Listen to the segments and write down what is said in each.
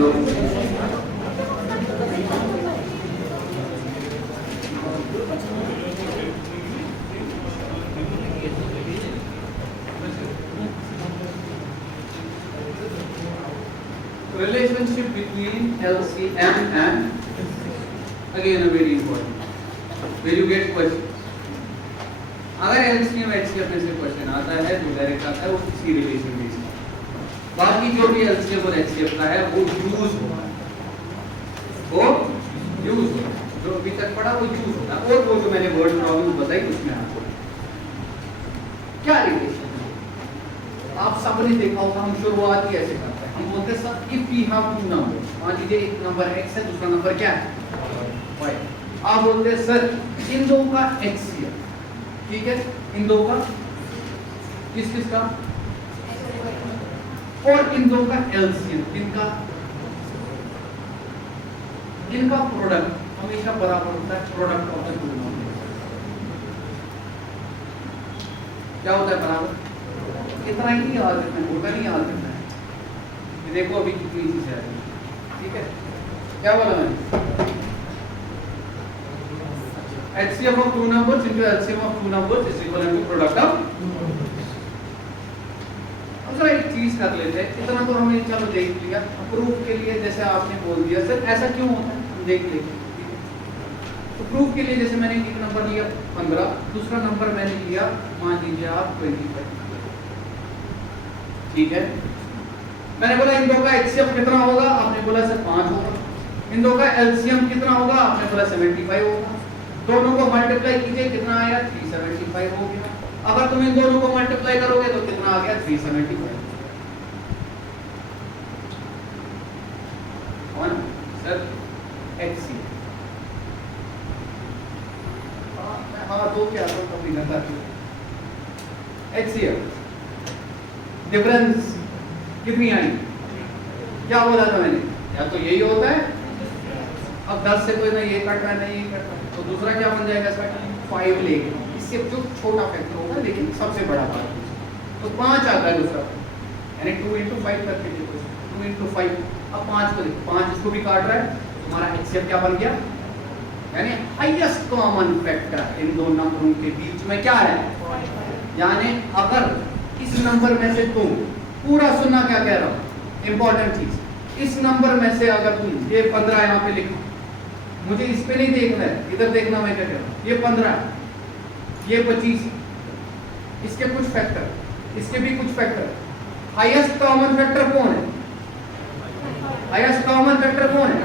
Low. Relationship between LCM and again a very important where you get questions. अगर LCM HCF में से question आता है तो डायरेक्ट आता है वो किसी रिलेशन बेस्ड। बाकी जो भी LCM और HCF का है वो यूज होगा, वो यूज होगा, जो अभी तक पढ़ा वो यूज होगा। और वो जो मैंने वर्ड प्रॉब्लम बताई उसमें आपको क्या रिलेशन आप सबने देखा होगा। हम शुरुआत ही ऐसे करते हैं, हम बोलते हैं sir if we have two number, मान लीजिए एक नंबर x है दूसरा नंबर क्या है y। आप बोलते हैं सर इन दो का HCF, ठीक है, इन दो का किस किस का और इन दो का LCM, इनका इनका प्रोडक्ट हमेशा बराबर होता है product of the two number. क्या होता है बराबर? इतना ही याद रखना है, होगा नहीं याद रखना है। देखो अभी कितनी चीजें आ रही है, ठीक है। क्या बोला मैंने? HCF of two numbers into LCM of two numbers is equal to product of। अब जरा एक चीज कर लेते हैं, इतना तो हमने चलो देख लिया। प्रूफ के लिए जैसे आपने बोल दिया सर ऐसा क्यों होता है, हम देख लेंगे। तो प्रूफ के लिए जैसे मैंने एक नंबर लिया 15, दूसरा नंबर मैंने लिया मान लीजिए आप 25, ठीक है। मैंने बोला इन दो का HCF कितना होगा, आपने बोला सर 5 होगा। इन दो का LCM कितना होगा, आपने बोला 75 होगा। दोनों को मल्टीप्लाई कीजिए कितना आया 375 हो गया। अगर तुम इन दोनों को मल्टीप्लाई करोगे तो कितना आ गया 375। और सर HCF हाँ तो क्या तो कभी ना HCF डिफरेंस कितनी आई, क्या बोला था मैंने, या तो यही होता है। अब 10 से कोई ना ये कट रहा है ना ये कट रहा है, तो दूसरा क्या बन जाएगा इसका 5 लेंगे, इससे जो छोटा फैक्टर होगा लेकिन सबसे बड़ा बात तो 5 आता है दूसरा, यानी 2 into 5 करके देखो 2 into 5। अब 5 को देखो 5 इसको भी काट रहा है, तुम्हारा HCF क्या बन गया, यानी हाईएस्ट कॉमन फैक्टर इन दो नंबरों के बीच में क्या है। यानी अगर इस नंबर में से तुम पूरा सुनना क्या कह रहा हूं, इंपॉर्टेंट चीज, इस नंबर में से अगर तुम ये 15 यहाँ पे लिखो, मुझे इस पे नहीं देखना है, इधर देखना मैं क्या कह रहा हूं। ये 15, ये 25, इसके कुछ फैक्टर, इसके भी कुछ फैक्टर। हाईएस्ट कॉमन फैक्टर कौन है, हाईएस्ट कॉमन फैक्टर कौन है,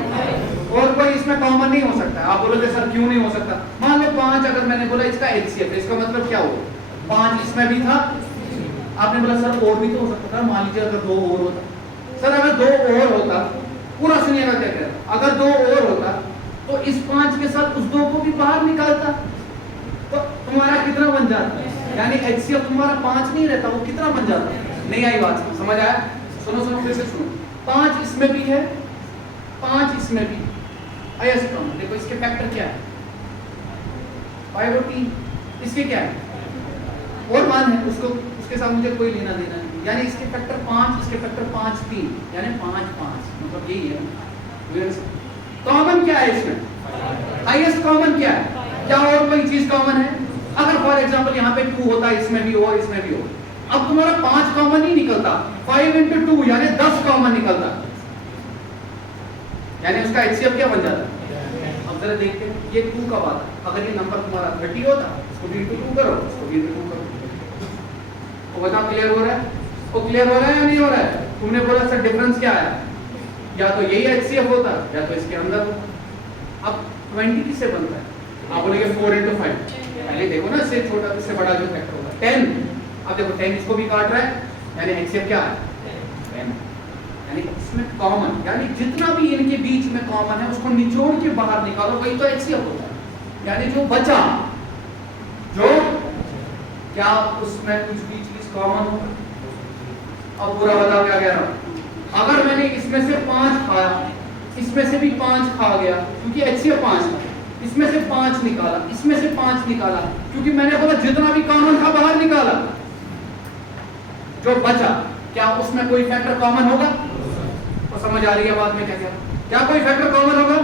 और कोई इसमें कॉमन नहीं हो सकता। आप बोलोगे सर क्यों नहीं हो सकता, मान लो 5 अगर मैंने बोला इसका HCF, इसका मतलब क्या हुआ 5 इसमें भी था। आपने बोला सर और भी तो हो सकता था, मान लीजिए अगर 2 और होता, सर अगर 2 और होता, पूरा सुनिएगा क्या कह रहा है, अगर 2 और होता तो इस 5 के साथ उस 2 को भी बाहर निकालता तो तुम्हारा कितना बन जाता, यानी HCF तुम्हारा 5 नहीं रहता, वो कितना बन जाता। नहीं आई बात, समझ आया? सुनो सुनो फिर से सुनो, 5 इसमें भी है 5 इसमें भी, हाईएस्ट कॉमन देखो इसके फैक्टर क्या है 5 और 3, इसके क्या है और मान है, उसको उसके साथ मुझे कोई लेना देना नहीं, यानी इसके फैक्टर 5, इसके फैक्टर 5 3, यानी 5 5, मतलब यही है। कॉमन क्या है इसमें, हाईएस्ट कॉमन क्या है, क्या और कोई चीज कॉमन है। अगर फॉर एग्जांपल यहाँ पे 2 होता है, इसमें भी हो इसमें भी हो, अब तुम्हारा 5 कॉमन नहीं निकलता, 5 into 2 यानी 10 कॉमन निकलता, यानी उसका HCF क्या बन जाता। अब जरा देखते हैं ये 2 कब आता, अगर ये नंबर तुम्हारा 30 होता, इसको भी into 2 करो, इसको भी into 2 करो, तो बताओ क्लियर हो रहा है, वो क्लियर हो रहा है या नहीं हो रहा है। तुमने बोला सर डिफरेंस क्या है, या तो यही HCF होता या तो इसके अंदर। अब 20 किससे बनता है, आप बोलेंगे 4 into 5, पहले देखो ना इससे छोटा इससे बड़ा जो फैक्टर होगा 10। अब देखो 10 इसको भी काट रहा है, यानी HCF क्या है 10, यानी इसमें कॉमन, यानी जितना भी इनके बीच में कॉमन है उसको निचोड़ के बाहर निकालो, वही तो HCF होता है। यानी जो बचा, जो क्या उसमें कुछ भी चीज कॉमन हो। अब पूरा बताओ क्या कह रहा हूं, अगर मैंने इसमें से 5 खाया, इसमें से भी 5 खा गया क्योंकि HCF 5 था, इसमें से 5 निकाला, इसमें से 5 निकाला, क्योंकि मैंने बोला जितना भी कॉमन था बाहर निकाला, जो बचा क्या उसमें कोई फैक्टर कॉमन होगा, तो समझ आ रही है बात में क्या कह रहा हूं? क्या कोई फैक्टर कॉमन होगा?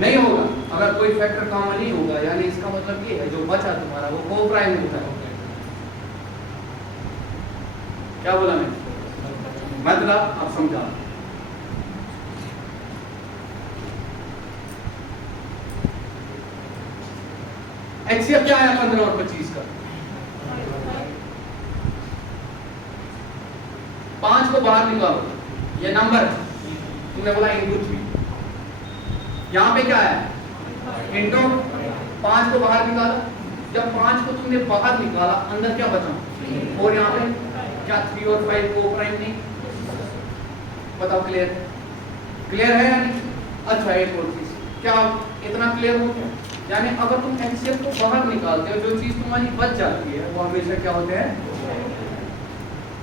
नहीं होगा। अगर कोई फैक्टर कॉमन नहीं होगा यानी इसका मतलब ये है जो बचा तुम्हारा वो को प्राइम होता है। क्या बोला मैं? मतलब आप समझा। एक्सएफ क्या आया 15 और 25 का? 5 को बाहर निकालो, ये नंबर तुमने बोला इनटू 3, यहां पे क्या है इनटू 5 को बाहर निकाला। जब 5 को तुमने बाहर निकाला अंदर क्या बचा? और यहां पे क्या 3 और 5 को प्राइम नहीं? बताओ क्लियर? क्लियर है या नहीं? अच्छा एक और चीज, क्या इतना क्लियर हो गया? यानी अगर तुम एक्सएफ को बाहर निकालते हो जो चीज तुम्हारी बच जाती है वो हमेशा क्या होते हैं?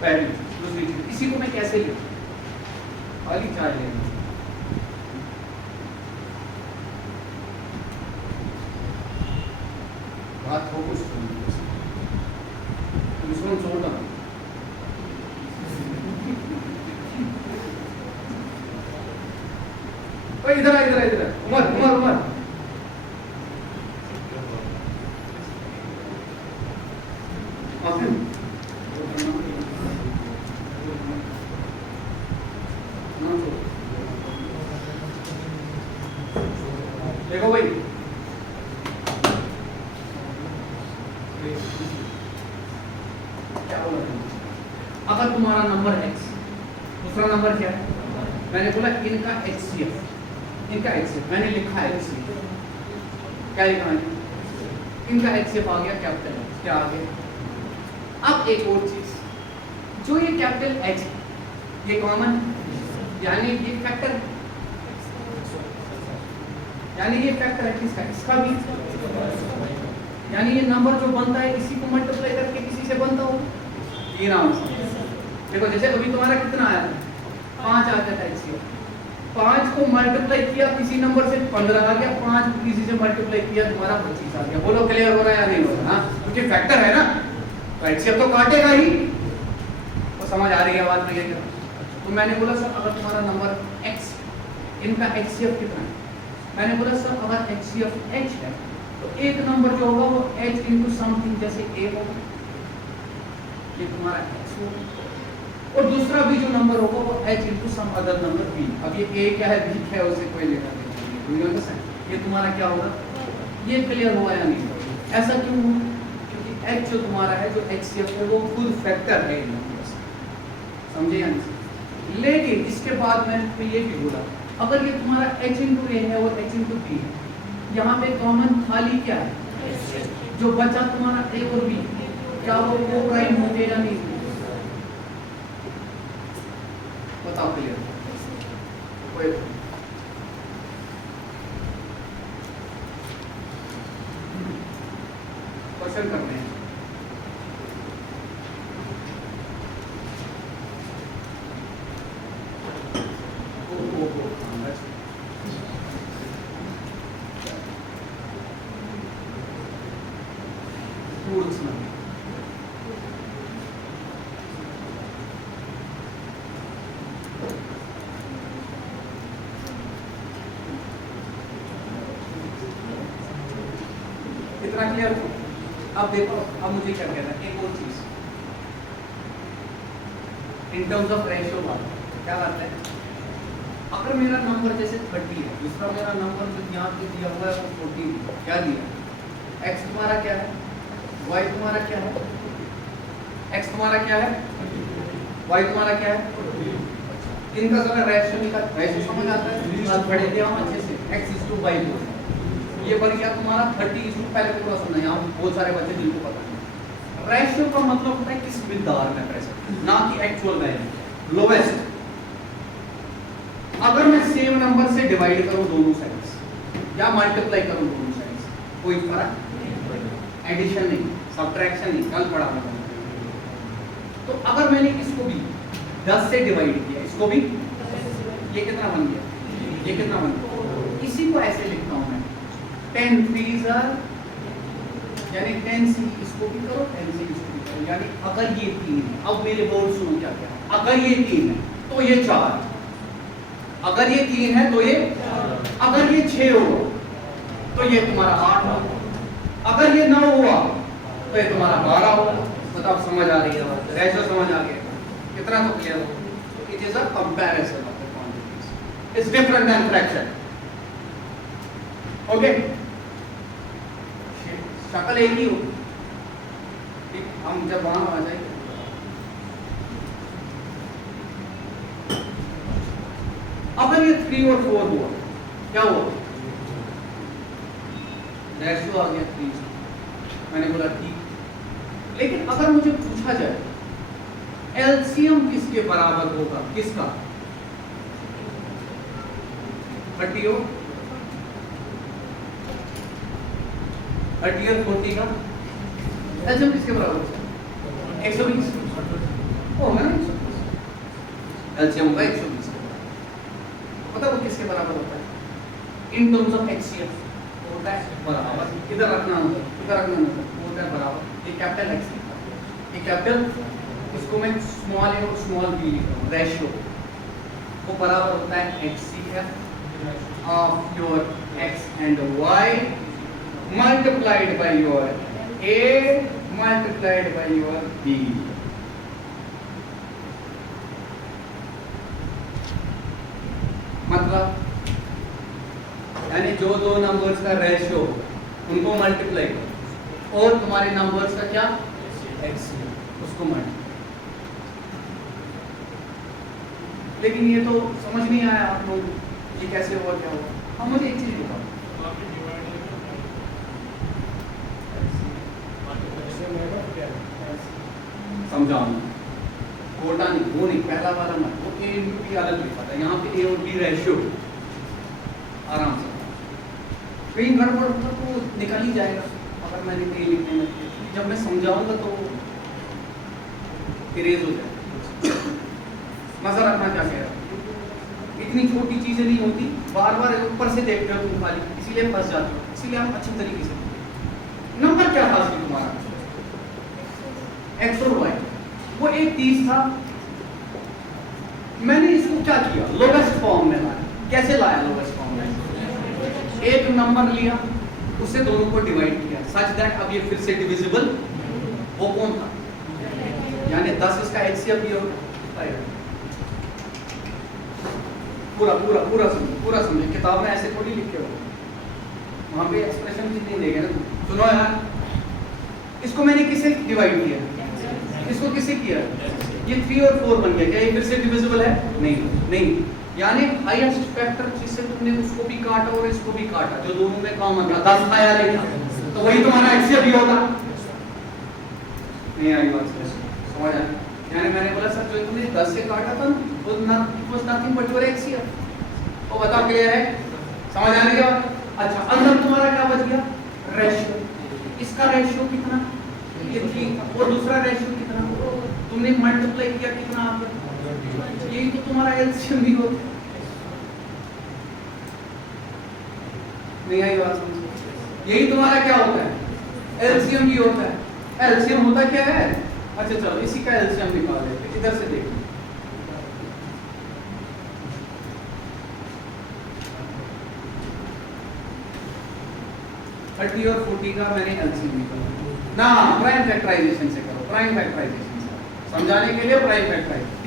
पहली चीज। दूसरी चीज इसी को मैं कैसे लिखूं? खाली चाय लेना, बात हो कुछ तुम छोड़ना। इधर इधर उमर उमर उमर देखो भाई, क्या बोला अगर तुम्हारा नंबर x, दूसरा नंबर क्या है? मैंने बोला इनका HCF, इनका HCF मैंने लिखा है HCF, क्या लिखा है? इनका HCF आ गया कैपिटल H, क्या आ गया? अब एक और चीज, जो ये कैपिटल H ये कॉमन यानी ये फैक्टर, यानी ये फैक्टर है किसका? इसका भी, यानी ये नंबर जो बनता है इसी को मल्टीप्लाई करके किसी से बनता हो। ये नाम देखो, जैसे अभी तुम्हारा कितना आया था? 5 आ जाता है। 5 को मल्टीप्लाई किया किसी नंबर से 15 आ गया, 5 को किसी से मल्टीप्लाई किया तुम्हारा 25 आ गया। बोलो क्लियर हो रहा है या नहीं हो रहा? हाँ, क्योंकि फैक्टर है ना, तो HCF तो काटेगा ही। तो समझ आ रही है बात में? क्या तो मैंने बोला सर अगर तुम्हारा नंबर x, इनका HCF कितना है? मैंने बोला सर अगर HCF h है तो एक नंबर जो होगा वो h इंटू समथिंग जैसे a होगा, ये तुम्हारा x होगा, और दूसरा भी जो नंबर होगा वो h into some other number b। अब ये a क्या है b क्या है उसे कोई लेना नहीं, ये तुम्हारा क्या होगा? ये क्लियर हुआ या नहीं? ऐसा क्यों हुआ? क्योंकि h जो तुम्हारा है जो HCF है वो खुद फैक्टर है इन नंबर्स, समझे या नहीं? लेकिन इसके बाद मैंने ये भी बोला अगर ये तुम्हारा h इंटू a है और h इंटू b है, यहाँ पे कॉमन खाली क्या है? जो बचा तुम्हारा a और b, क्या वो को प्राइम होंगे या नहीं? बताओ क्लियर? क्वेश्चन करते हैं। इतना क्लियर हो? अब देखो, अब मुझे क्या कहना है, एक और चीज इन टर्म्स ऑफ रेशियो बात क्या करते हैं? अगर मेरा नंबर जैसे 30 है, दूसरा मेरा नंबर जो यहाँ पे दिया हुआ है वो 14, क्या दिया? x तुम्हारा क्या है? y तुम्हारा क्या है? x तुम्हारा क्या है? y तुम्हारा क्या है? इनका अगर रेशियो निकाल, रेशियो समझ आता है? आज पढ़े थे हम अच्छे से, x/y ये बन गया तुम्हारा 30। पहले पूरा सुनना, यहाँ बहुत सारे बच्चे जिनको पता नहीं। रेशियो का मतलब होता है किस मिकदार में प्रेजेंट, ना कि एक्चुअल वैल्यू, लोवेस्ट। अगर मैं सेम नंबर से डिवाइड करूं दोनों साइड्स या मल्टीप्लाई करूं दोनों साइड्स, कोई फर्क? एडिशन नहीं, सब्ट्रैक्शन नहीं, कल पढ़ा था। तो अगर मैंने इसको भी 10 से डिवाइड किया, इसको भी, ये कितना बन गया? ये कितना बन गया? इसी को ऐसे लिखता हूं मैं 10 3s यानी 10 से इसको भी करो, 10 से इसको भी करो। यानी अगर ये 3 है, अब मेरे बोर्ड सुनो क्या क्या, अगर ये 3 है तो ये 4, अगर ये 3 है तो ये, अगर ये 6 हुआ तो ये तुम्हारा 8 हुआ, अगर ये 9 हुआ तो ये तुम्हारा 12 हुआ। मतलब समझ आ रही है बात, रेशो समझ आ गया, कितना तो क्लियर हो। It is a comparison of the quantities, it's different than fraction. Okay, शक्ल एक ही हो, हम जब वहां आ जाएंगे। अगर ये 3 और 4 हुआ, क्या हुआ? रेशियो आ गया 3। मैंने बोला ठीक, लेकिन अगर मुझे पूछा जाए एलसीएम किसके बराबर होगा, किसका? 30 हो, 30 और 40 का एलसीएम किसके बराबर होगा? 120 होगा ना, 120 एलसीएम होगा 120। पता वो किसके बराबर होता है? इन टर्म्स ऑफ एचसीएफ होता है बराबर, इधर रखना होता है, इधर रखना होता है बराबर। ये कैपिटल एक्स लिखा है, ये कैपिटल, इसको मैं स्मॉल ए और स्मॉल बी लिखता हूँ। रेशियो वो बराबर होता है HCF of your x and y multiplied by your a multiplied by your b. मतलब यानी जो दो नंबर्स का रेशियो उनको मल्टीप्लाई करो और तुम्हारे नंबर्स का क्या एक्स उसको मल्टीप्लाई। लेकिन ये तो समझ नहीं आया आप लोग, ये कैसे हुआ क्या हुआ? अब मुझे एक चीज बताओ, समझाओ। कोटा नहीं, वो नहीं, पहला वाला मत, वो ए इंटू बी अलग लिखा था, यहाँ पे ए और बी रेशियो आराम से। कहीं गड़बड़ होगा तो निकल ही जाएगा अगर मैंने ए लिखने में, जब मैं समझाऊंगा तो इरेज हो जाएगा। नजर रखना क्या कह रहा हूं, इतनी छोटी चीजें नहीं होती, बार बार ऊपर से देखते हो तुम खाली, इसीलिए फंस जाते हो। इसीलिए हम अच्छी तरीके से, नंबर क्या था तुम्हारा एक्स और वाई, वो एक 30 था, मैंने इसको क्या किया लोवेस्ट फॉर्म में लाया। कैसे लाया लोवेस्ट फॉर्म में? एक नंबर लिया, उससे दोनों को डिवाइड किया सच दैट अब ये फिर से डिविजिबल। वो कौन था? यानी 10 इसका एचसीएफ भी होगा। पूरा पूरा पूरा समझो, पूरा समझो, किताब में ऐसे थोड़ी लिखे हो, वहां पे एक्सप्रेशन कितनी देंगे ना। सुनो यार, इसको मैंने किसे डिवाइड किया, इसको किसे किया? ये 3 और 4 बन गया, क्या ये फिर से डिविजिबल है? नहीं नहीं, यानी हाईएस्ट फैक्टर जिससे तुमने उसको भी काटा और इसको भी काटा, जो दोनों में कॉमन था 10 था यार एक, तो वही तुम्हारा एक्ससीएफ भी होगा। नहीं आई बात समझ आया? यानी मैंने बोला सर जो तुमने 10 से काटा था वो नथिंग बट योर एक्ससीएफ। वो बताओ क्लियर है? समझ आने के बाद अच्छा, अंदर तुम्हारा क्या बच गया? रेशियो। इसका रेशियो कितना? ये 3 और दूसरा रेशियो कितना? तुमने मल्टीप्लाई किया कितना आ गया? यही तो तुम्हारा एलसीएम भी होता है। नहीं आई बात समझ? यही तुम्हारा क्या होता है? एलसीएम भी होता है। एलसीएम होता क्या है? अच्छा चलो इसी का एलसीएम निकाल लेते हैं, इधर से देखो। थर्टी और 40 का मैंने एलसीएम निकाला ना, प्राइम फैक्टराइजेशन से करो, प्राइम फैक्टराइजेशन से समझाने के लिए प्राइम फैक्टराइजेशन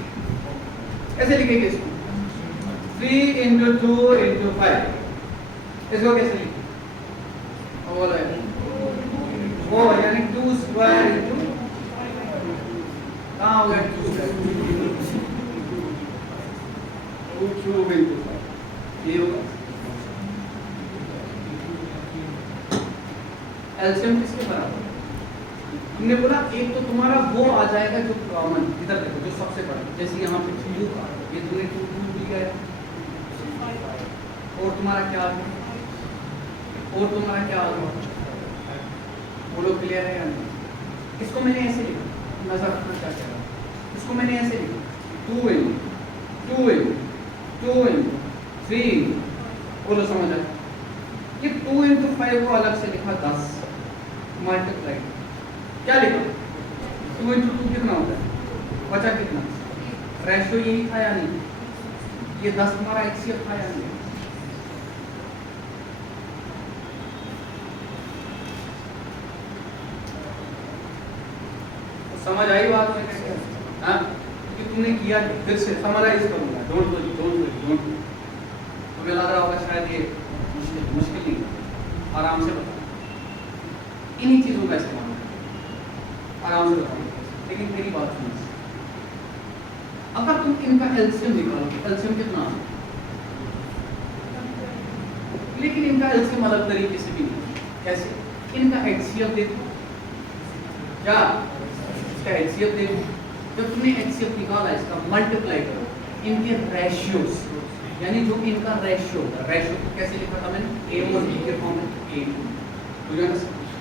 कैसे लिखेंगे इसको? 3 into 2 into 5, इसको कैसे लिखेंगे? वो यानी 2 स्क्वायर into कहाँ हो गया 2 स्क्वायर 2 क्यूब into 5, ये होगा एलसीएम किसके बराबर? हमने बोला एक तो तुम्हारा वो आ जाएगा जो कॉमन, इधर देखो जो सबसे बड़ा, जैसे यहाँ पे 2 का ये तुमने 2 भी गया, और तुम्हारा क्या आ गया? और तुम्हारा क्या आ गया? बोलो क्लियर है या नहीं? इसको मैंने ऐसे लिखा, नजर रखना क्या कह रहा हूँ, इसको मैंने ऐसे लिखा 2 into 2 into 2 into 3, बोलो समझ आया? ये 2 into 5 को अलग से लिखा 10 मल्टीप्लाई, क्या लिखा? 2 into 2 कितना होता है? बचा कितना? रेशियो यही था या नहीं? ये 10 तुम्हारा HCF था या नहीं? तो समझ आई बात में क्या? हाँ, कि तुमने किया, फिर से समराइज करूंगा, डोंट वरी तुम्हें लग रहा होगा शायद ये मुश्किल नहीं, आराम से बता, इन्हीं चीजों का इस्तेमाल आराम से बताऊंगा। लेकिन मेरी बात सुनो, अगर तुम इनका एलसीएम निकालोगे, एलसीएम कितना है? लेकिन इनका एलसीएम अलग तरीके से भी नहीं। कैसे? इनका HCF देखो, क्या इसका HCF देखो, जब तुमने HCF निकाला इसका मल्टीप्लाई करो इनके रेशियोज, यानी जो इनका रेशियो होगा, रेशियो को कैसे लिखा था मैंने? A और B के फॉर्म में, A,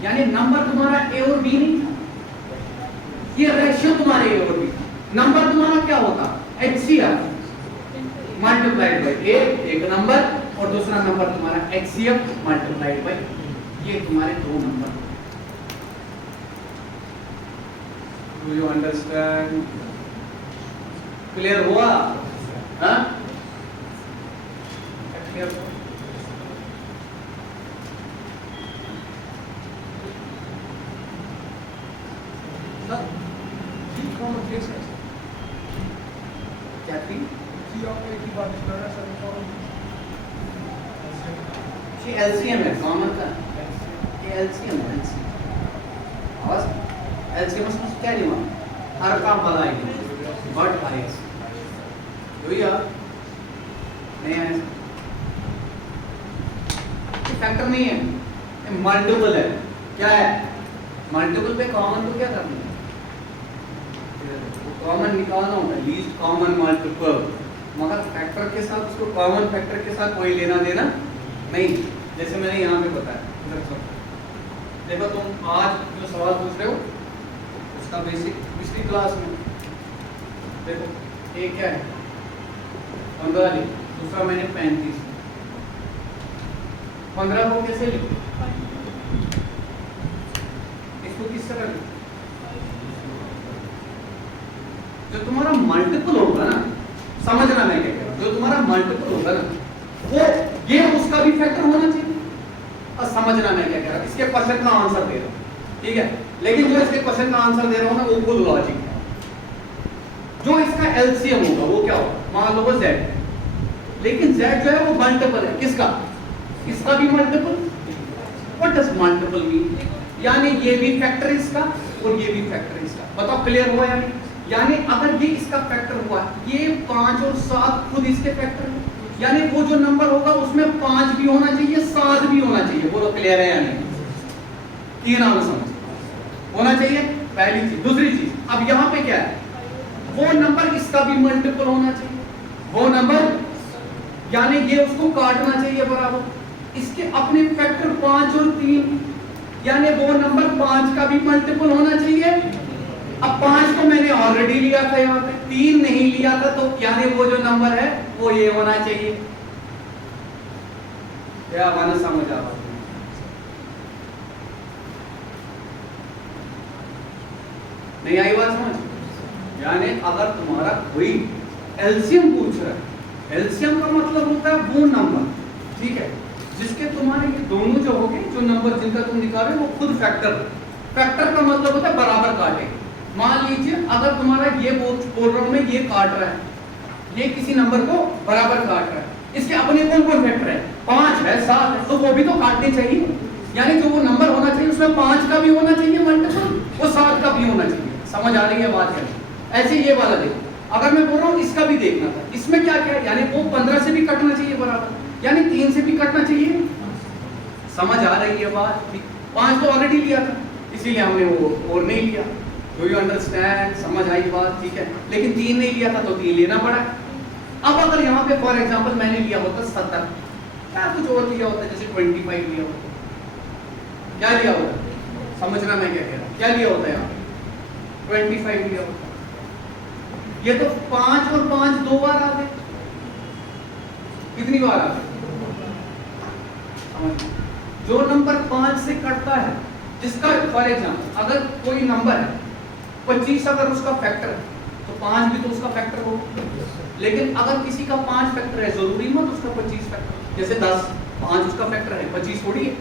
यानी नंबर तुम्हारा A और B नहीं था, ये रेशियो तुम्हारे A और B, नंबर तुम्हारा क्या होता? HCF मल्टीप्लाइड बाय A, एक नंबर, और दूसरा नंबर तुम्हारा HCF मल्टीप्लाइड बाय, ये तुम्हारे दो number. Do you understand? Clear हुआ? हाँ, क्लियर हुआ? क्या थी? LCM है कॉमन का, ये LCM है, और LCM में क्या नहीं, हर काम बनाएंगे बट बायस भैया नहीं है, फैक्टर नहीं है, मल्टीपल है। क्या है? मल्टीपल पे कॉमन को क्या करना है? कॉमन निकालना होता है, लीस्ट कॉमन मल्टीपल, मगर फैक्टर के साथ, उसको कॉमन फैक्टर के साथ कोई लेना देना नहीं। जैसे मैंने यहाँ पे बताया, देखो तुम आज जो सवाल पूछ रहे हो उसका बेसिक पिछली क्लास में देखो, एक क्या है 15 लिख, दूसरा मैंने 35, 15 को कैसे लिखो, इसको किस तरह लिखो? जो तुम्हारा मल्टीपल होगा ना, समझना मैं क्या कह रहा हूं, जो तुम्हारा मल्टीपल होगा ना, वो ये उसका भी फैक्टर होना चाहिए। और समझना मैं क्या कह रहा हूं, इसके क्वेश्चन का आंसर दे रहा हूं, ठीक है, लेकिन जो इसके क्वेश्चन का आंसर दे रहा हूं ना, वो फुल लॉजिक है। जो इसका एलसीएम होगा वो क्या होगा? मान लो वो z, लेकिन z जो है वो मल्टीपल है किसका? इसका भी multiple. What does multiple mean? यानी ये भी फैक्टर इसका और ये भी फैक्टर इसका। बताओ क्लियर हुआ या नहीं? यानी अगर ये इसका फैक्टर हुआ, ये 5 और 7 खुद इसके फैक्टर है, यानी वो जो नंबर होगा उसमें 5 भी होना चाहिए, 7 भी होना चाहिए। बोलो क्लियर है या नहीं? तीन आना समझ होना चाहिए, पहली चीज। दूसरी चीज, अब यहाँ पे क्या है, वो नंबर इसका भी मल्टीपल होना चाहिए, वो नंबर, यानी ये उसको काटना चाहिए बराबर, इसके अपने फैक्टर 5 और 3, यानी वो नंबर 5 का भी मल्टीपल होना चाहिए। अब 5 को मैंने ऑलरेडी लिया था, यहाँ पे 3 नहीं लिया था, तो यानी वो जो नंबर है वो ये होना चाहिए। क्या माना समझ आ रहा? नहीं आई बात समझ? यानी अगर तुम्हारा कोई एलसीएम पूछ रहा है, एलसीएम का मतलब होता है वो नंबर, ठीक है, जिसके तुम्हारे ये दोनों जो होंगे, जो नंबर जिनका तुम निकाले वो खुद फैक्टर। फैक्टर का मतलब होता है बराबर काटे। मान लीजिए अगर तुम्हारा ये बोल रहा हूं मैं, ये काट रहा है, ये किसी नंबर को बराबर काट रहा है, इसके अपने कौन कौन फैक्टर है? 5 है, 7 है, तो वो भी तो काटने चाहिए। यानी जो वो नंबर होना चाहिए उसमें 5 का भी होना चाहिए मल्टीपल, वो 7 का भी होना चाहिए। समझ आ रही है बात? है ऐसे ये वाला देखो, अगर मैं बोल रहा हूँ इसका भी देखना था, इसमें क्या क्या है, यानी वो 15 से भी कटना चाहिए बराबर, यानी 3 से भी कटना चाहिए। समझ आ रही है बात? 5 तो ऑलरेडी लिया था, इसीलिए हमने वो और नहीं लिया। Do you understand? समझ आई बात? ठीक है, लेकिन 3 नहीं लिया था तो 3 लेना पड़ा। अब अगर यहाँ पे फॉर एग्जांपल मैंने लिया होता 70, क्या कुछ और लिया होता, जैसे 25 लिया होता, क्या लिया होता? समझना मैं क्या कह रहा हूँ, क्या लिया होता है यहाँ पे? 25 लिया होता। ये तो 5 और 5 2 बार आ गए, कितनी बार आ गए? जो नंबर 5 से कटता है, जिसका फॉर एग्जांपल अगर कोई नंबर है 25, अगर उसका फैक्टर है तो 5 भी तो उसका फैक्टर होगा। लेकिन अगर किसी का 5 फैक्टर है, जरूरी मत उसका 25 फैक्टर। जैसे 10, 5 उसका फैक्टर है, 25 थोड़ी है।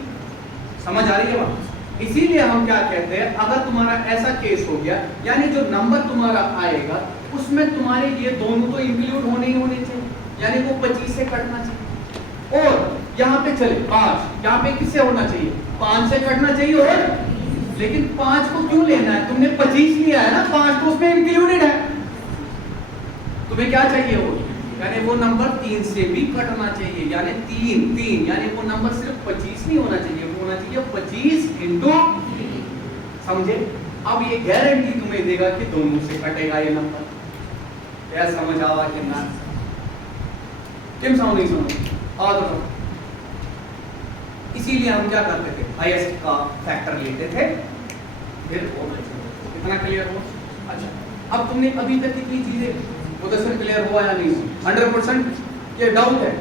समझ आ रही है बात? इसीलिए हम क्या कहते हैं, अगर तुम्हारा ऐसा केस हो गया, यानी जो नंबर तुम्हारा आएगा उसमें तुम्हारे ये दोनों तो इंक्लूड होने ही होने चाहिए, यानी वो 25 से कटना चाहिए। और यहाँ पे चले 5, यहाँ पे किससे होना चाहिए? 5 से कटना चाहिए। और लेकिन 5 को क्यों लेना है? तुमने 25 लिया है ना, 5 तो उसमें इंक्लूडेड है। तुम्हें क्या चाहिए? वो यानी वो नंबर 3 से भी कटना चाहिए, यानी 3 यानी वो नंबर सिर्फ 25 नहीं होना चाहिए, वो होना चाहिए 25 इंटू। समझे? अब ये गारंटी तुम्हें देगा कि दोनों से कटेगा ये नंबर। क्या समझ आवा कि ना? किम समझ नहीं समझ आ तो। इसीलिए हम क्या करते थे, हाईएस्ट का फैक्टर लेते थे, फिर वो कितना क्लियर हो। अच्छा, अब तुमने अभी तक कितनी चीजें वो दस क्लियर हुआ या नहीं? 100% ये डाउट है,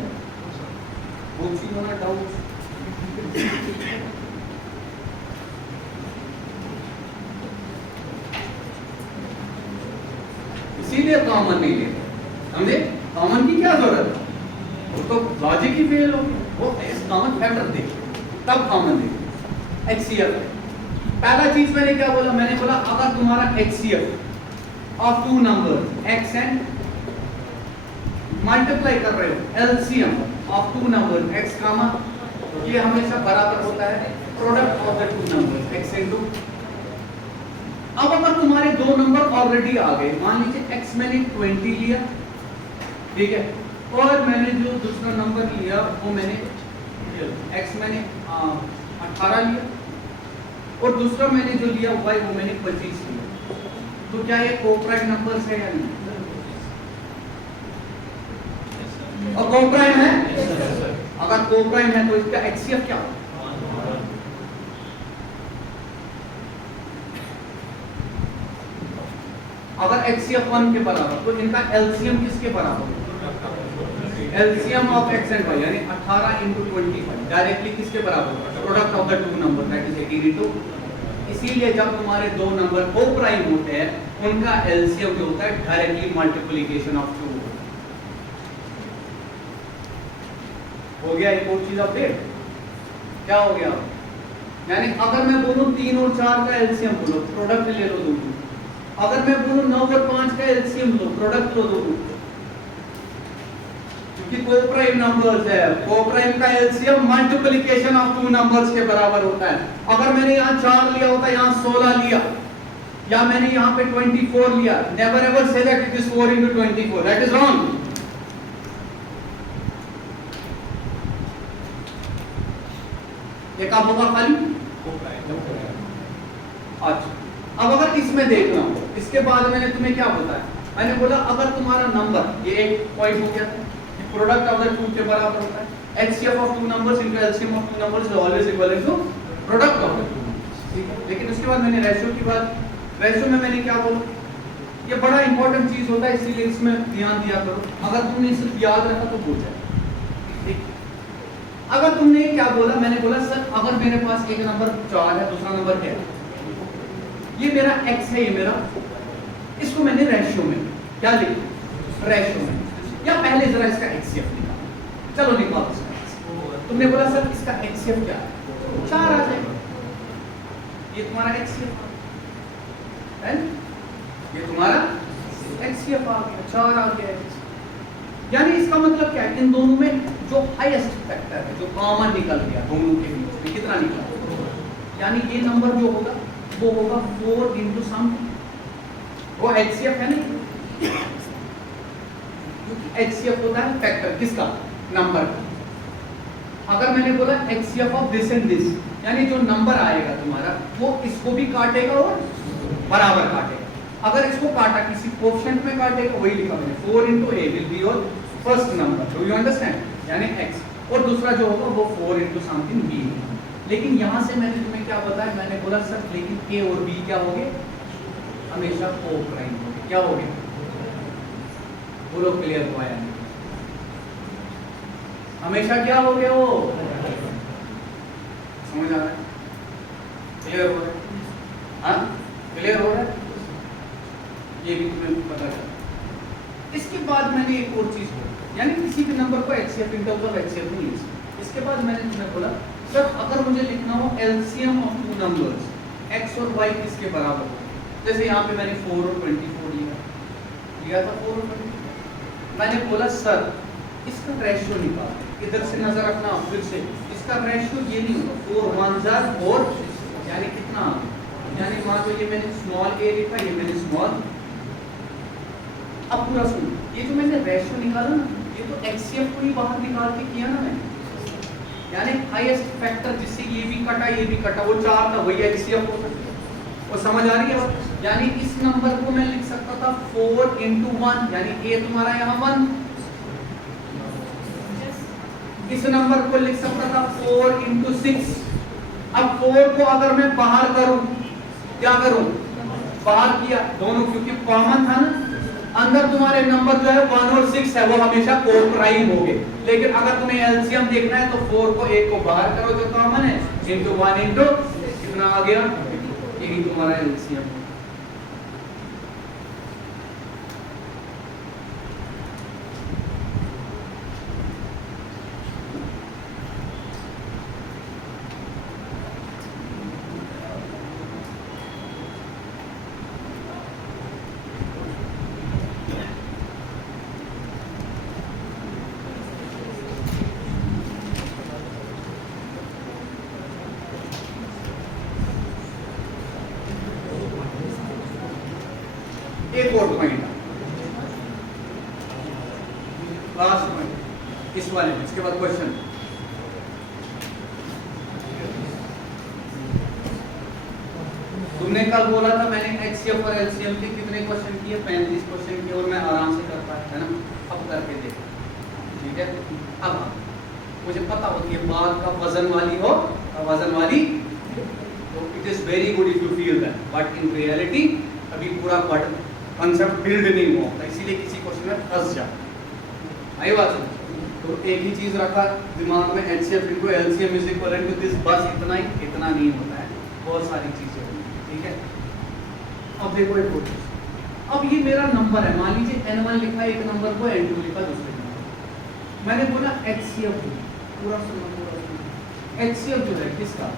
वो चीज होना डाउट। इसीलिए कॉमन नहीं लेते, समझे? कॉमन की क्या जरूरत है? वो तो लॉजिक ही फेल हो गया। वो इस कॉमन फैक्टर दे तब कॉमन दे। HCF पहला चीज मैंने क्या बोला? मैंने बोला अगर तुम्हारा HCF of 2 numbers x and multiply कर रहे हो LCM ऑफ 2 नंबर्स x कामा, ये हमेशा बराबर होता है product of the 2 numbers x into. अब अगर तुम्हारे 2 नंबर ऑलरेडी आ गए, मान लीजिए x मैंने 20 लिया, ठीक है, और मैंने जो दूसरा नंबर लिया वो मैंने x मैंने 18 लिया, और दूसरा मैंने जो लिया y वो मैंने 25 लिया। तो क्या ये कोप्राइम नंबर्स है या नहीं? और कोप्राइम है? अगर कोप्राइम है तो इसका HCF क्या होगा? अगर HCF 1 के बराबर तो इनका LCM किसके बराबर? LCM of x and y यानी 18 into 25 डायरेक्टली किसके बराबर? Product of the 2 number that is 82। इसीलिए जब तुम्हारे 2 नंबर कोप्राइम होते हैं उनका LCM जो होता है डायरेक्टली मल्टीप्लिकेशन ऑफ 2 हो गया। एक और चीज अपडेट क्या हो गया? यानी अगर मैं बोलूं 3 और 4 का LCM बोलो, प्रोडक्ट ले लो दोनों। अगर मैं बोलूं 9 और 5 का LCM लो, प्रोडक्ट लो दोनों, क्योंकि कोप्राइम नंबर्स है। कोप्राइम का LCM मल्टीप्लिकेशन ऑफ 2 नंबर्स के बराबर होता है। अगर मैंने यहाँ 4 लिया होता, यहाँ 16 लिया, या मैंने यहाँ पे 24 लिया, never ever say that it is 4 into 24, that is wrong. ये कब होगा? खाली। अच्छा, अब अगर इसमें देखना हो, इसके बाद मैंने तुम्हें क्या बताया? मैंने बोला अगर तुम्हारा नंबर ये एक पॉइंट हो गया, प्रोडक्ट ऑफ द 2 के बराबर होता है। HCF of 2 numbers into LCM of 2 numbers is always equal to product of the 2 numbers. ठीक है, लेकिन उसके बाद मैंने रेशियो की बात, रेशियो में मैंने क्या बोला? ये बड़ा इंपॉर्टेंट चीज होता है, इसीलिए इसमें ध्यान दिया करो। अगर तुमने इसे याद रखा तो भूल जाए। ठीक, अगर तुमने क्या बोला? मैंने बोला सर अगर मेरे पास एक नंबर 4 है, दूसरा नंबर क्या है? ये मेरा x है, ये मेरा, इसको मैंने रेशियो में क्या लिखा? रेशियो में, या पहले जरा इसका HCF लिखा। चलो निकालो इसका। तुमने बोला सर इसका HCF क्या है? 4 आ जाएगा। ये तुम्हारा HCF है, ये तुम्हारा HCF आ गया, 4 आ गया। यानी इसका मतलब क्या है? इन दोनों में जो हाईएस्ट फैक्टर है, जो कॉमन निकल गया दोनों के बीच में, कितना निकला? यानी ये नंबर जो होगा वो होगा 4 into समथिंग। वो HCF है नहीं, HCF होता है फैक्टर किसका? नंबर का। अगर मैंने बोला HCF of this and this, यानी जो नंबर आएगा तुम्हारा वो इसको भी काटेगा और बराबर काटेगा। अगर इसको काटा किसी कोएफिशिएंट में काटेगा, वही लिखा मैंने 4 into a will be your first number, do you understand? यानी x, और दूसरा जो होगा वो 4 into something b। लेकिन यहां से मैंने तुम्हें क्या बताया? मैंने बोला सर लेकिन a और b क्या हो गए? हमेशा कोप्राइम हो गए। क्या हो गए? बोलो क्लियर हुआ या नहीं? हमेशा क्या हो गया? वो समझ आ रहा है? क्लियर हो रहा है? हाँ, क्लियर हो रहा है? ये भी तुम्हें पता चला। इसके बाद मैंने एक और चीज बोली, यानी किसी भी नंबर को HCF in terms of HCF नहीं लिख सकते। इसके बाद मैंने तुम्हें बोला सर अगर मुझे लिखना हो LCM of to numbers x और y किसके बराबर हो, जैसे यहाँ पे मैंने 4 और 24 लिया था 4 और 24। मैंने बोला सर इसका रेशियो निकाल, इधर से नजर रखना, फिर से इसका रेशियो ये नहीं होगा 4 1 जार 4, यानी कितना, यानी मान लो ये मैंने स्मॉल a लिखा, ये मैंने स्मॉल। अब पूरा सुनो, ये जो मैंने रेशियो निकाला ना, ये तो HCF को ही बाहर निकाल के किया ना मैंने, यानी हाईएस्ट फैक्टर जिससे ये भी कटा ये भी कटा, वो 4 था, वही HCF होता। वो समझ आ रही है? यानी इस नंबर को मैं लिख सकता था 4 into 1, यानी a तुम्हारा यहाँ 1। इस नंबर को लिख सकता था 4 into 6। अब 4 को अगर मैं बाहर करूं, क्या करूं, बाहर किया दोनों, क्योंकि कॉमन था ना, अंदर तुम्हारे नंबर जो है 1 और 6 है, वो हमेशा कोप्राइम होंगे। लेकिन अगर तुम्हें एलसीएम देखना है तो 4 को 1 को बाहर करो जो कॉमन है, into 1 into कितना आ गया, यही तुम्हारा एलसीएम। एक और पॉइंट, लास्ट पॉइंट इस वाले में, इसके बाद क्वेश्चन। तुमने कल बोला था मैंने HCF और LCM के कितने क्वेश्चन किए, 35 क्वेश्चन किए, और मैं आराम से कर पाया है ना, अब करके देखो, ठीक है। अब मुझे पता होती है बात का वजन वाली हो, वजन वाली, तो it is very good if you feel that, but in reality अभी पूरा कंसेप्ट बिल्ड नहीं हुआ होता, इसीलिए किसी क्वेश्चन में फंस जाता। आई बात? तो एक ही चीज रखा दिमाग में, HCF into LCM is equivalent to this, बस इतना ही, इतना नहीं होता है, बहुत सारी चीजें होती हैं, ठीक है। अब देखो एक और चीज, अब ये मेरा नंबर है, मान लीजिए N1 लिखा एक नंबर को, N2 लिखा दूसरे नंबर। मैंने बोला HCF, पूरा सुनो, HCF जो है किसका,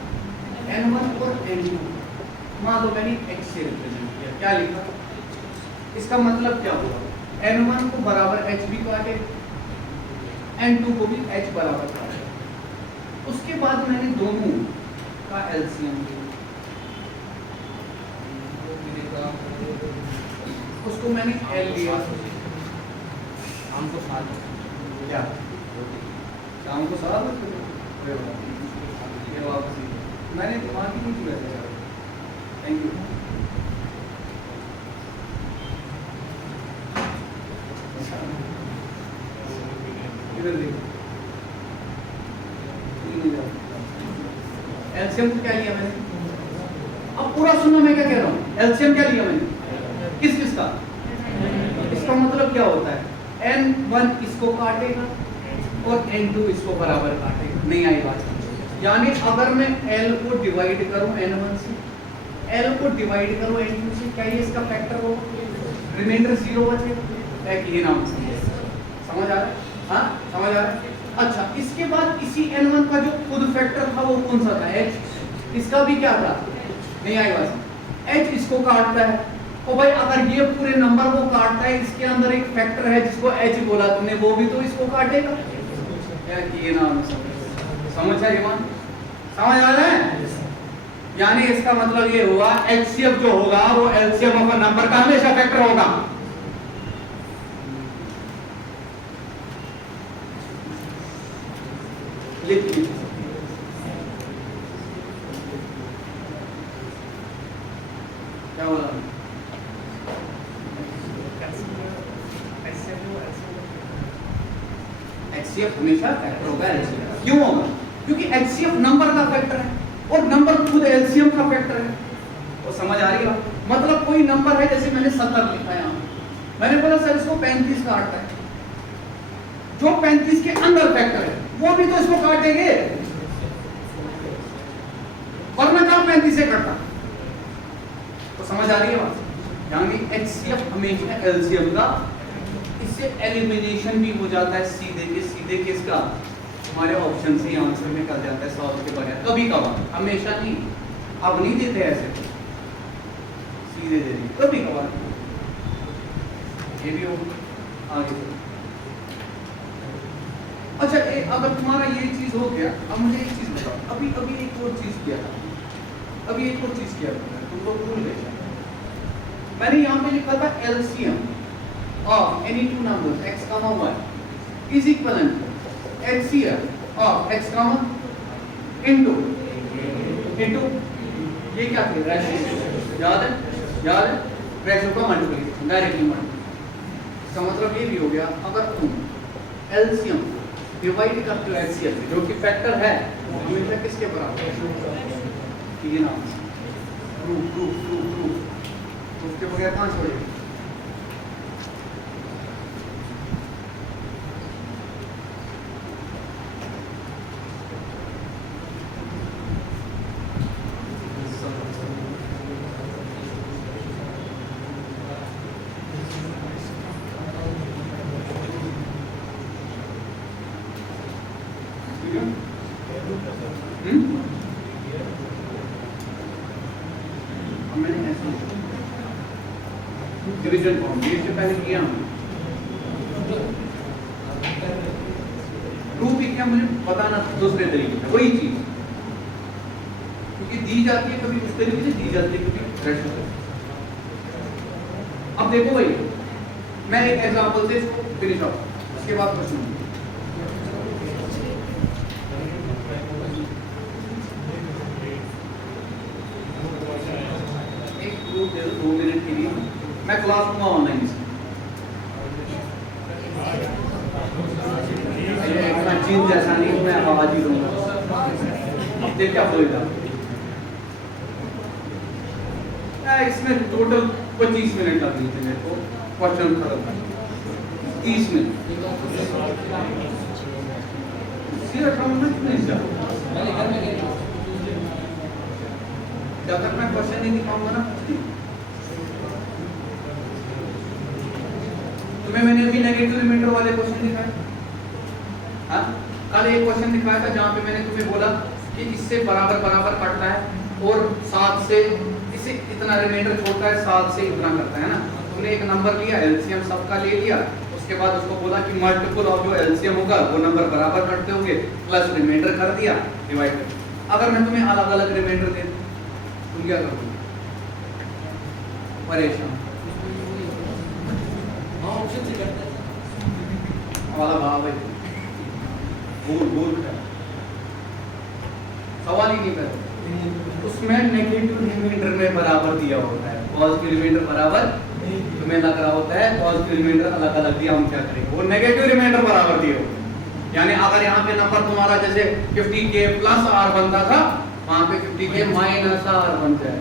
N1 और N2। मान लो मैंने X से रिप्रेजेंट किया, क्या लिखा, इसका मतलब क्या हुआ, N1 को बराबर H भी काटे, N2 को भी H बराबर काटे। उसके बाद मैंने दोनों का LCM लिया, उसको मैंने L लिया, शाम को 7 क्या, शाम को 7 मैंने दिमाग ही नहीं किया। Thank you. एलसीएम क्या लिया मैंने, अब पूरा सुनो मैं क्या कह रहा हूँ, एलसीएम क्या लिया मैंने, किस किस का, इसका मतलब क्या होता है, N1 इसको काटेगा और N2 इसको बराबर काटेगा, नहीं आई बात। यानी अगर मैं L को डिवाइड करूं N1 से, L को डिवाइड करूं N2 से, क्या ये इसका फैक्टर हो, रिमाइंडर 0 बचेगा, ये नाम समझ आ रहा है, हाँ समझ आ रहा है। अच्छा, इसके बाद इसी N1 का जो खुद फैक्टर था वो कौन सा था, H, इसका भी क्या था, नहीं आई बात, H इसको काटता है, और भाई अगर ये पूरे नंबर को काटता है, इसके अंदर एक फैक्टर है जिसको H बोला तुमने, वो भी तो इसको काटेगा, ये नाम समझ है, समझ आ रहा है। यानी इसका मतलब ये हुआ HCF जो होगा वो LCM ऑफ नंबर का हमेशा फैक्टर होगा। लिखिए, क्या बोला, HCF हमेशा फैक्टर होगा LCM। क्यों होगा, क्योंकि HCF नंबर का फैक्टर है और नंबर खुद LCM का फैक्टर है। वो समझ आ रही है, मतलब कोई नंबर है, जैसे मैंने 70 लिखा है, मैंने बोला सर इसको 35 काटता है, जो 35 के अंदर फैक्टर है वो भी तो इसको काटेंगे, वरना कहाँ 35 से कटता। तो समझ आ रही है बात, यानी HCF हमेशा एलसीएम का, इससे एलिमिनेशन भी हो जाता है सीधे के सीधे किसका, हमारे ऑप्शन से आंसर निकल जाता है सॉल्व के बगैर, कभी कभार, हमेशा नहीं, अब नहीं देते ऐसे, सीधे दे देंगे कभी कभार, ये भी हो आगे। अच्छा अगर तुम्हारा ये चीज हो गया, अब मुझे एक चीज बताओ, अभी अभी एक और चीज किया था, अभी एक और चीज किया था, तुम लोग भूल गए। मैंने यहाँ पे लिखा था LCM of any two numbers x, y is equivalent to LCM of x, into ये क्या थे, रेशियो, याद है, याद है, रेशियो का मल्टीप्लिकेशन, डायरेक्टली मल्टीप्लिकेशन। इसका मतलब ये भी हो गया, अगर तुम एलसीएम डिवाइड करते हो एचसीएफ से, जो कि फैक्टर है, वो हमेशा किसके बराबर है, ये नाम प्रूफ उसके बगैर कहाँ छोड़ेगा। मैंने ऐसा डिवीजन फॉर्म इससे पहले किया, प्रूफ भी क्या मुझे बताना दूसरे तरीके से, वही चीज, क्योंकि दी जाती है कभी उस तरीके से दी जाती है, कभी फ्रेश होता है। अब देखो भाई, मैं एक एग्जांपल से इसको फिनिश ऑफ, उसके बाद क्वेश्चन। दे दो 2 मिनट के लिए, मैं क्लास लूंगा ऑनलाइन से, चीज जैसा नहीं, मैं आवाज ही दूंगा, अब देख क्या होगा। इसमें टोटल 25 मिनट लगनी थी मेरे को क्वेश्चन खत्म करने, 30 मिनट जब तक मैं क्वेश्चन नहीं दिखाऊंगा ना, तुम्हें मैंने अभी नेगेटिव रिमाइंडर वाले क्वेश्चन दिखाए, हाँ कल एक क्वेश्चन दिखाया था जहाँ पे मैंने तुम्हें बोला कि इससे बराबर बराबर कटता है और 7 से इसे इतना रिमाइंडर छोड़ता है, 7 से इतना करता है ना। तुमने एक नंबर लिया, एलसीएम सबका ले लिया, उसके बाद उसको बोला कि मल्टीपल ऑफ जो एलसीएम होगा वो नंबर बराबर कटते होंगे, प्लस रिमाइंडर कर दिया, डिवाइड कर। अगर मैं तुम्हें अलग अलग रिमाइंडर दे दूं, तुम क्या करोगे, परेशान वाला भाव है, भूल सवाल ही नहीं कर, उसमें नेगेटिव रिमाइंडर में बराबर दिया होता है, पॉजिटिव रिमाइंडर बराबर तुम्हें लग रहा होता है, पॉजिटिव रिमाइंडर अलग अलग दिया, हम क्या करेंगे, वो नेगेटिव रिमाइंडर बराबर दिया होता है। यानी अगर यहाँ पे नंबर तुम्हारा जैसे 50k प्लस r बनता था, वहां पे 50k माइनस r बन जाए,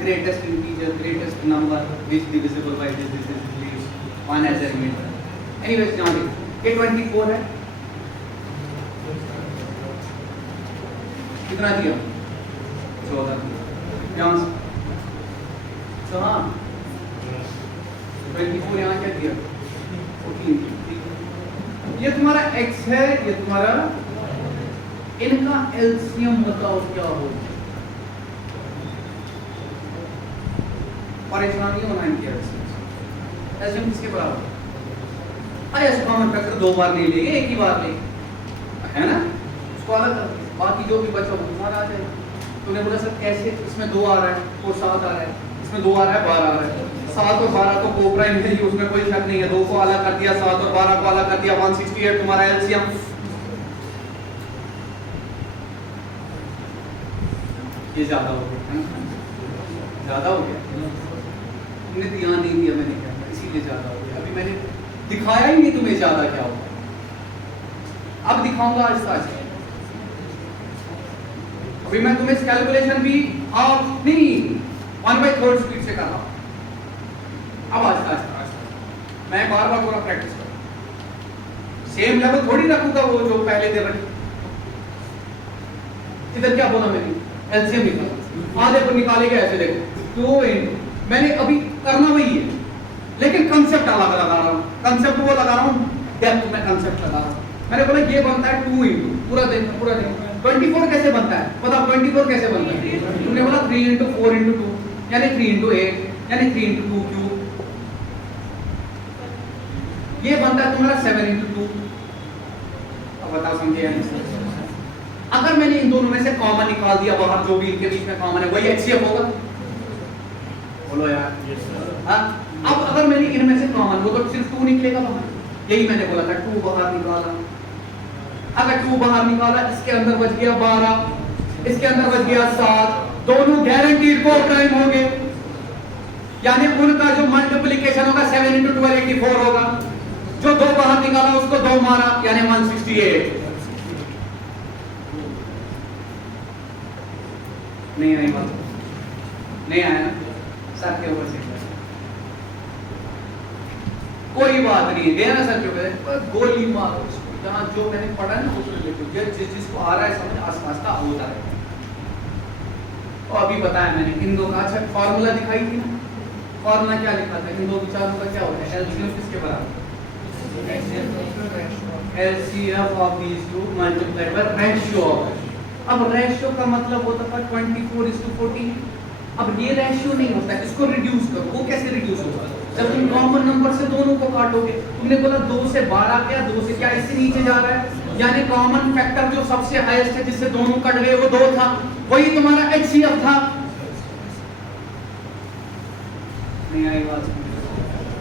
greatest integer, greatest number which divisible by this is leaves one as a remainder. Anyways यहाँ पे 24 है, कितना दिया, 14 यहाँ से, तो हाँ 24 यहाँ क्या दिया, 14। ये तुम्हारा x है, ये तुम्हारा, इनका एलसीएम बताओ क्या हो, परेशान नहीं होना इनके एलसीएम किसके बराबर, अरे ऐसे कॉमन फैक्टर 2 बार नहीं लेंगे, एक ही बार लेंगे, है ना, उसको अलग कर, बाकी जो भी बचा वो तुम्हारा आ जाएगा। तूने बोला सर कैसे, इसमें 2 आ रहा है और 7 आ रहा है, इसमें 2 आ रहा है 12 आ रहा है, 7 और 12 तो कोप्राइम है, उसमें कोई शक नहीं है, 2 को अलग कर दिया, 7 और 12 को अलग कर दिया, 168 तुम्हारा एलसीएम। ये ज्यादा हो गया, ज्यादा हो गया, तुमने ध्यान नहीं दिया, मैंने क्या, इसीलिए ज्यादा हो गया। अभी मैंने दिखाया ही नहीं तुम्हें ज्यादा क्या होगा, अब दिखाऊंगा आहिस्ता आहिस्ता। अभी मैं तुम्हें कैलकुलेशन भी हाफ नहीं 1/3 स्पीड से कर रहा हूं, अब आहिस्ता आहिस्ता मैं बार बार थोड़ा प्रैक्टिस करूं, सेम लेवल थोड़ी रखूंगा वो जो पहले दे रहे। इधर क्या बोला मैंने, एलसीएम निकाल, देखो निकालेगा ऐसे, देखो 2 × मैंने अभी करना वही है, लेकिन कंसेप्ट अलग लगा रहा हूँ, कंसेप्ट वो लगा रहा हूँ, डेप्थ में कंसेप्ट लगा रहा हूँ। मैंने बोला ये बनता है 2 इंटू पूरा दिन 24 कैसे बनता है, बताओ 24 कैसे बनता है? तुमने बोला 3 इंटू 4 इंटू 2 यानी 3 इंटू 8 यानी 3 इंटू 2 क्यूब। ये बनता है तुम्हारा 7 इंटू 2। अब बताओ समझे या नहीं? अगर मैंने इन दोनों में से कॉमन निकाल दिया बाहर, जो भी इनके बीच में कॉमन है वही HCF होगा। बोलो यार। हाँ, अब अगर मैंने इनमें से कॉमन, वो तो सिर्फ 2 निकलेगा बाहर, यही मैंने बोला था 2 बाहर निकाला। अगर 2 बाहर निकाला, इसके अंदर बच गया 12, इसके अंदर बच गया 7, दोनों गारंटीड को प्राइम होंगे, यानी उनका जो मल्टीप्लिकेशन होगा 7 इंटू 12 84 होगा। जो 2 बाहर निकाला उसको 2 मारा यानी 168। नहीं आई बात, नहीं आया ना सर के ऊपर से, कोई बात नहीं है ना सर, जो गोली मारो जहां जो मैंने पढ़ा ना उसमें लिखो, जिस जिसको आ रहा है समझ आसपास का होता है। और अभी बताया मैंने इन दो का, अच्छा फार्मूला दिखाई थी ना, फार्मूला क्या लिखा था इन दो विचारों का, क्या होता है एलसीएम किसके बराबर, LCM of these two multiplied by ratio of. अब रेशियो का मतलब होता था 24:14। अब ये रेशियो नहीं होता, इसको रिड्यूस करो। वो कैसे रिड्यूस होगा? जब तुम कॉमन नंबर से दोनों को काटोगे। तुमने बोला 2 से 12 क्या, 2 से क्या, इससे नीचे जा रहा है, यानी कॉमन फैक्टर जो सबसे हाईएस्ट है जिससे दोनों कट गए वो 2 था, वही तुम्हारा HCF था। नहीं आई बात?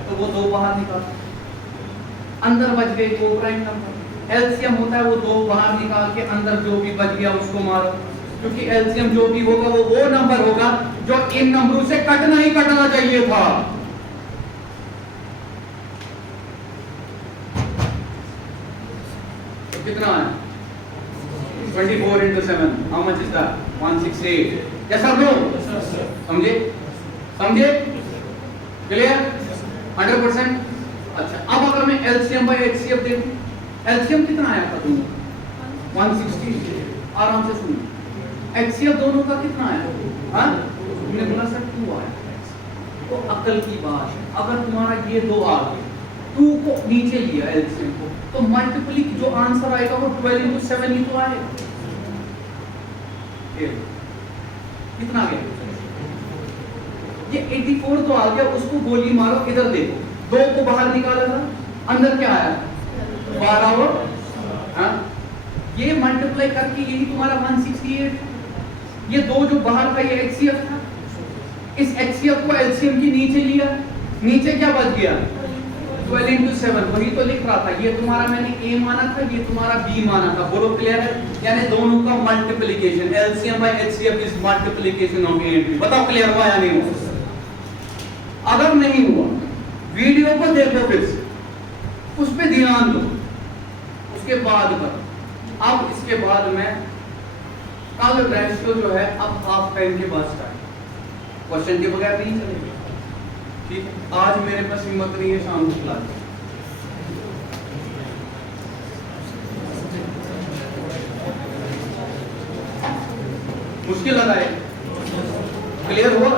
तो वो 2 बाहर निकाल, अंदर बच गए 2 प्राइम नंबर। एलसीएम होता है वो 2 बाहर निकाल के अंदर जो भी बच गया उसको मारो, क्योंकि एलसीएम जो भी होगा वो नंबर होगा जो इन नंबरों से कटना ही कटना चाहिए था। तो कितना है 24 into 7, how much is that? 168। yes or no? समझे? समझे? क्लियर? 100%। अच्छा, अब अगर मैं LCM by HCF देखूं, LCM कितना आया था दोनों? 160। आराम से सुनो, HCF दोनों का कितना आया? हाँ, तुमने बोला सर 2 आया। तो अकल की बात है, अगर तुम्हारा ये 2 आ गए, 2 को नीचे लिया LCM को, तो मल्टीपली जो आंसर आएगा वो 12 into 7 ही तो आएगा। कितना आ गया? ये 84 तो आ गया, उसको गोली मारो, इधर देखो 2 को बाहर निकाला था, अंदर क्या आया? 12 और हाँ, ये मल्टीप्लाई करके यही तुम्हारा 168। ये 2 जो बाहर था ये HCF था, इस HCF को LCM की नीचे लिया, नीचे क्या बच गया? 12 into 7, वही तो लिख रहा था। ये तुम्हारा मैंने A माना था, ये तुम्हारा B माना था। बोलो क्लियर है? यानी दोनों का multiplication LCM by HCF is multiplication of A and B। बताओ क्लियर हुआ या नहीं हुआ? अगर नहीं हुआ वीडियो को देखो फिर से, उस पे ध्यान दो, उसके बाद करो। अब इसके बाद में कल रेशियो जो है अब हाफ टाइम के बाद स्टार्ट, क्वेश्चन के बगैर नहीं चलेगा। ठीक, आज मेरे पास हिम्मत नहीं है शाम को क्लास, मुश्किल लगा है। क्लियर हुआ?